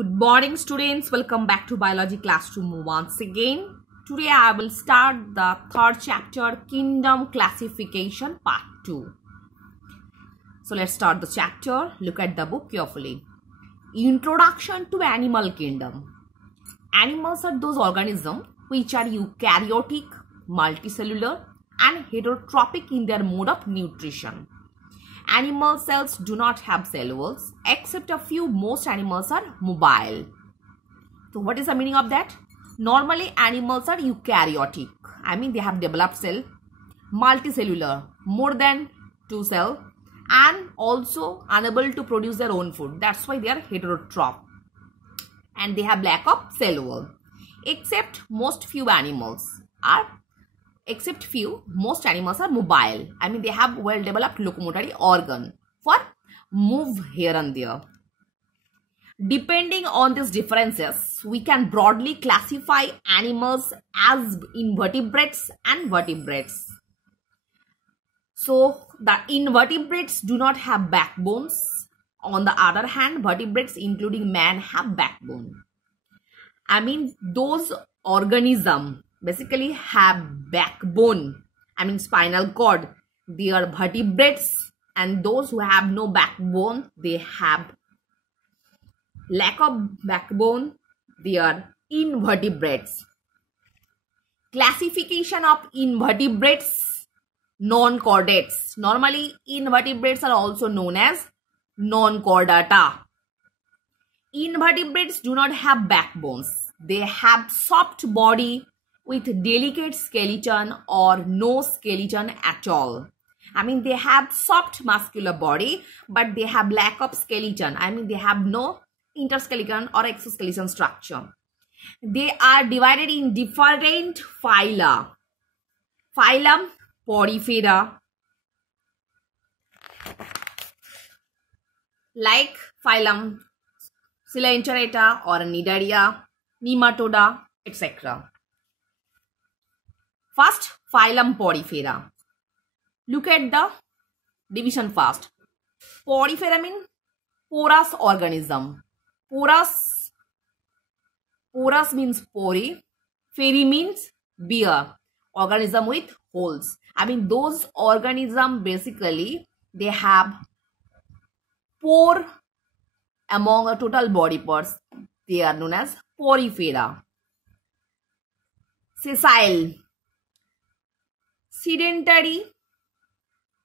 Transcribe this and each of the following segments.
Good morning, students. Welcome back to biology classroom once again. Today I will start the third chapter, Kingdom Classification Part 2. So let's start the chapter. Look at the book carefully. Introduction to Animal Kingdom. Animals are those organisms which are eukaryotic, multicellular and heterotrophic in their mode of nutrition. Animal cells do not have cell walls except a few. Most animals are mobile. So what is the meaning of that? Normally animals are eukaryotic. I mean they have developed cell, multicellular, more than 2 cells, and also unable to produce their own food. That's why they are heterotroph. And they have lack of cell wall. Except most animals are mobile. I mean they have well developed locomotory organ for move here and there. Depending on these differences, we can broadly classify animals as invertebrates and vertebrates. So the invertebrates do not have backbones. On the other hand, vertebrates including man have backbone. I mean those organisms basically have backbone, I mean spinal cord. They are vertebrates, and those who have no backbone, they have lack of backbone, they are invertebrates. Classification of invertebrates, non-chordates. Normally invertebrates are also known as non-chordata. Invertebrates do not have backbones. They have soft body with delicate skeleton or no skeleton at all. I mean they have soft muscular body, but they have lack of skeleton. I mean they have no interskeleton or exoskeleton structure. They are divided in different phyla. Phylum Porifera, like phylum Coelenterata or Cnidaria, Nematoda, etc. First, phylum Porifera. Look at the division first. Porifera means porous organism. Porous means pori. Feri means beer. Organism with holes. I mean those organisms basically they have pore among a total body parts. They are known as porifera. Sessile, sedentary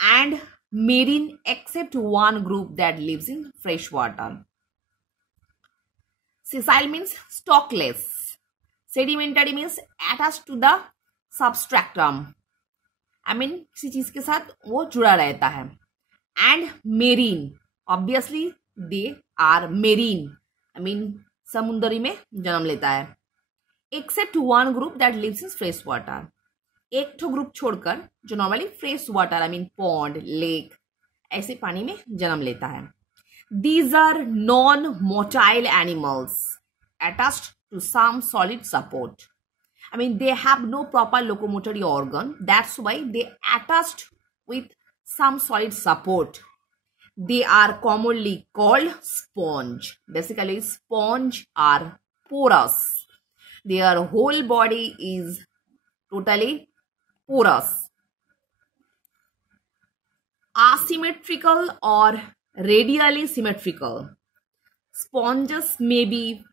and marine except one group that lives in fresh water. Sessile means stalkless. Sedimentary means attached to the substratum. I mean किसी चीज के साथ वो जुड़ा रहता है. And marine, obviously they are marine. I mean समुद्री में जन्म लेता है. Except one group that lives in fresh water. एक ठो ग्रुप छोड़कर जो normally fresh water, I mean pond, lake, ऐसे पानी में जन्म लेता है. These are non-motile animals attached to some solid support. I mean they have no proper locomotory organ. That's why they attached with some solid support. They are commonly called sponge. Basically sponge are porous. Their whole body is totally porous. Asymmetrical or radially symmetrical. Sponges may be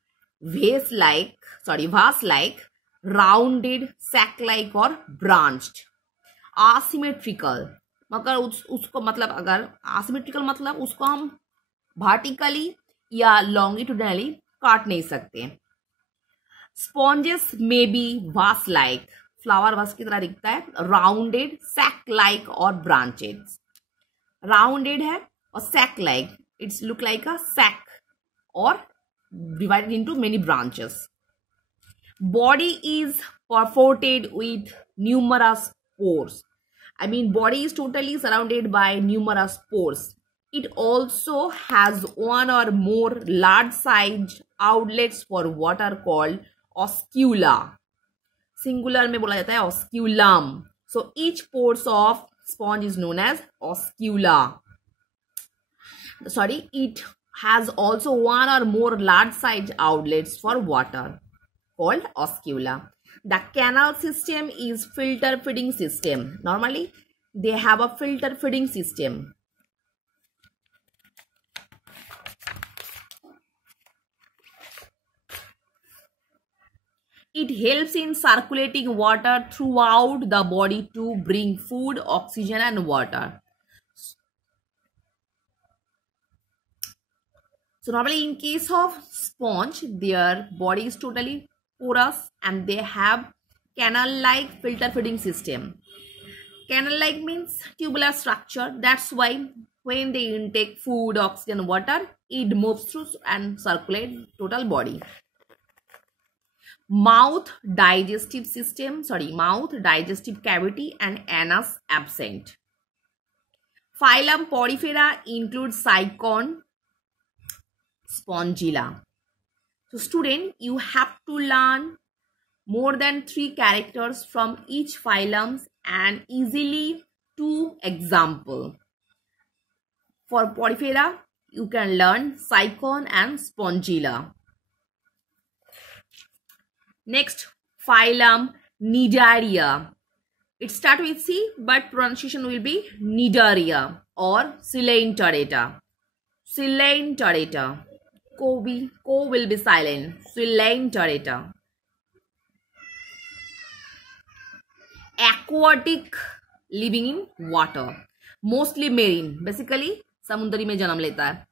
vase-like, rounded, sac-like or branched. Asymmetrical मगर उसको मतलब अगर asymmetrical मतलब उसको हम vertically या longitudinally काट नहीं सकते. Sponges may be vase-like, flower वस की तरह दिखता है, राउंडेड, सैक लाइक और ब्रांचेड. राउंडेड है और sac like, it's look like a sac और divided into many branches. Body is perforated with numerous pores. I mean body is totally surrounded by numerous pores. It also has one or more large sized outlets for water called oscula. Singular में बोला जाता है osculum. So each pores of sponge is known as oscula. It has also one or more large size outlets for water called oscula. The canal system is filter feeding system. Normally, they have a filter feeding system. It helps in circulating water throughout the body to bring food, oxygen, and water. So normally in case of sponge, their body is totally porous and they have canal-like filter feeding system. Canal-like means tubular structure. That's why when they intake food, oxygen, water, it moves through and circulate total body. Mouth digestive cavity and anus absent. Phylum Porifera includes Cycon, Spongilla. So student, you have to learn more than 3 characters from each phylum and easily 2 examples. For Porifera, you can learn Cycon and Spongilla. Next, phylum Cnidaria. It starts with C, but pronunciation will be Cnidaria or Coelenterata. Coelenterata. Co will be silent. Coelenterata. Aquatic, living in water. Mostly marine. Basically, samundari में जन्म लेता है.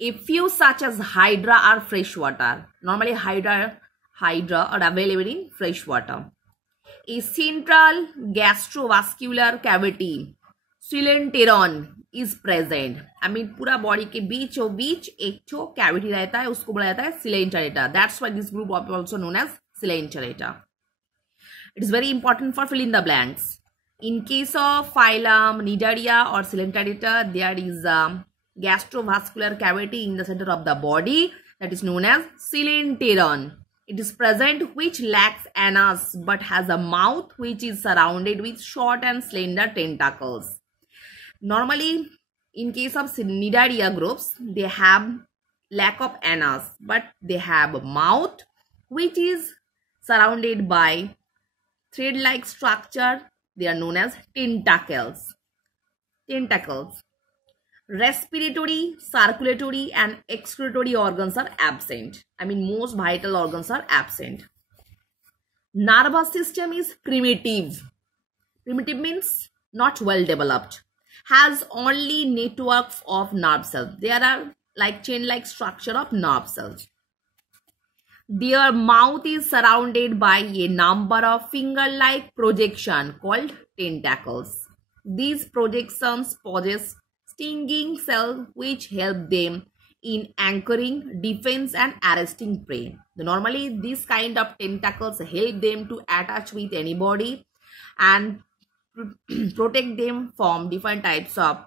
A few such as hydra are freshwater. Normally, hydra are available in fresh water. A central gastrovascular cavity, coelenteron, is present. I mean, पूरा body के बीचों बीच एक ठो cavity रहता है, उसको बोला जाता है coelenterata. That's why this group is also known as coelenterata. It is very important for filling the blanks. In case of phylum Cnidaria or coelenterata, there is a gastrovascular cavity in the center of the body that is known as coelenteron. It is present which lacks anus but has a mouth which is surrounded with short and slender tentacles. Normally, in case of Cnidaria groups, they have lack of anus but they have a mouth which is surrounded by thread-like structure. They are known as tentacles. Respiratory, circulatory and excretory organs are absent. I mean, most vital organs are absent. Nervous system is primitive. Primitive means not well developed. Has only networks of nerve cells. There are like chain-like structure of nerve cells. Their mouth is surrounded by a number of finger-like projections called tentacles. These projections possess stinging cells which help them in anchoring, defense and arresting prey. Normally, these kind of tentacles help them to attach with anybody and protect them from different types of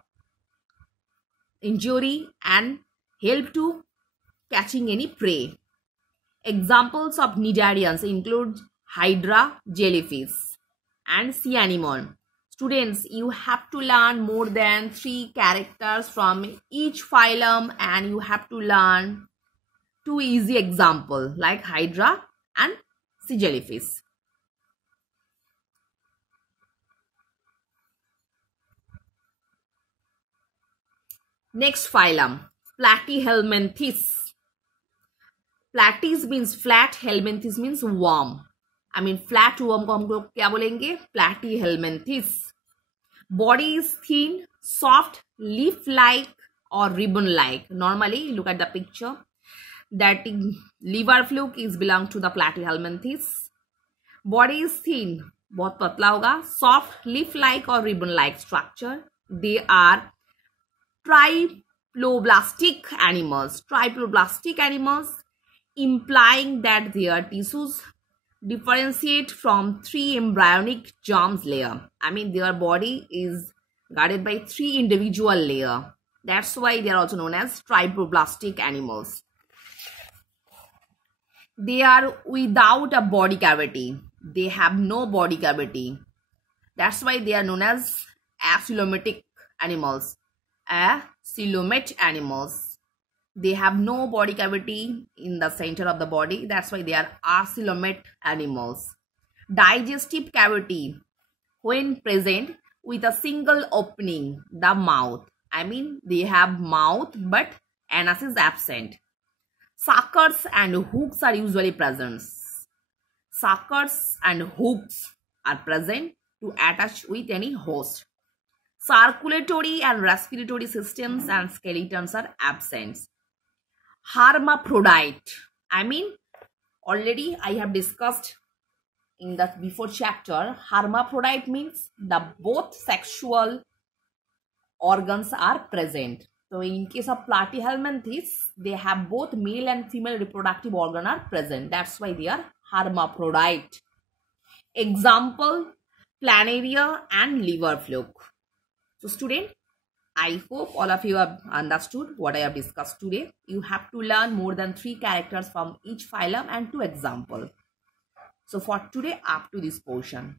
injury and help to catching any prey. Examples of cnidarians include hydra, jellyfish and sea anemone. Students, you have to learn more than 3 characters from each phylum and you have to learn 2 easy examples like hydra and sea jellyfish. Next phylum, Platyhelminthes. Platies means flat, helminthes means worm. I mean flat worm को हम लोग क्या बोलेंगे? Platyhelminthes. Body is thin, soft, leaf-like or ribbon-like. Normally, look at the picture. That liver fluke is belong to the Platyhelminthes. Body is thin, बहुत पतला होगा, soft, leaf-like or ribbon-like structure. They are triploblastic animals. Triploblastic animals, implying that their tissues differentiate from 3 embryonic germs layer. I mean their body is guarded by 3 individual layers. That's why they are also known as triploblastic animals. They are without a body cavity. They have no body cavity. That's why they are known as acoelomatic animals. Acoelomate animals. They have no body cavity in the center of the body. That's why they are acoelomate animals. Digestive cavity, when present with a single opening, the mouth. I mean, they have mouth but anus is absent. Suckers and hooks are usually present. Suckers and hooks are present to attach with any host. Circulatory and respiratory systems and skeletons are absent. Hermaphrodite. I mean, already I have discussed in the before chapter. Hermaphrodite means the both sexual organs are present. So in case of platyhelminthes, they have both male and female reproductive organ are present. That's why they are hermaphrodite. Example, planaria and liver fluke. So student, I hope all of you have understood what I have discussed today. You have to learn more than 3 characters from each phylum and 2 examples. So for today, up to this portion.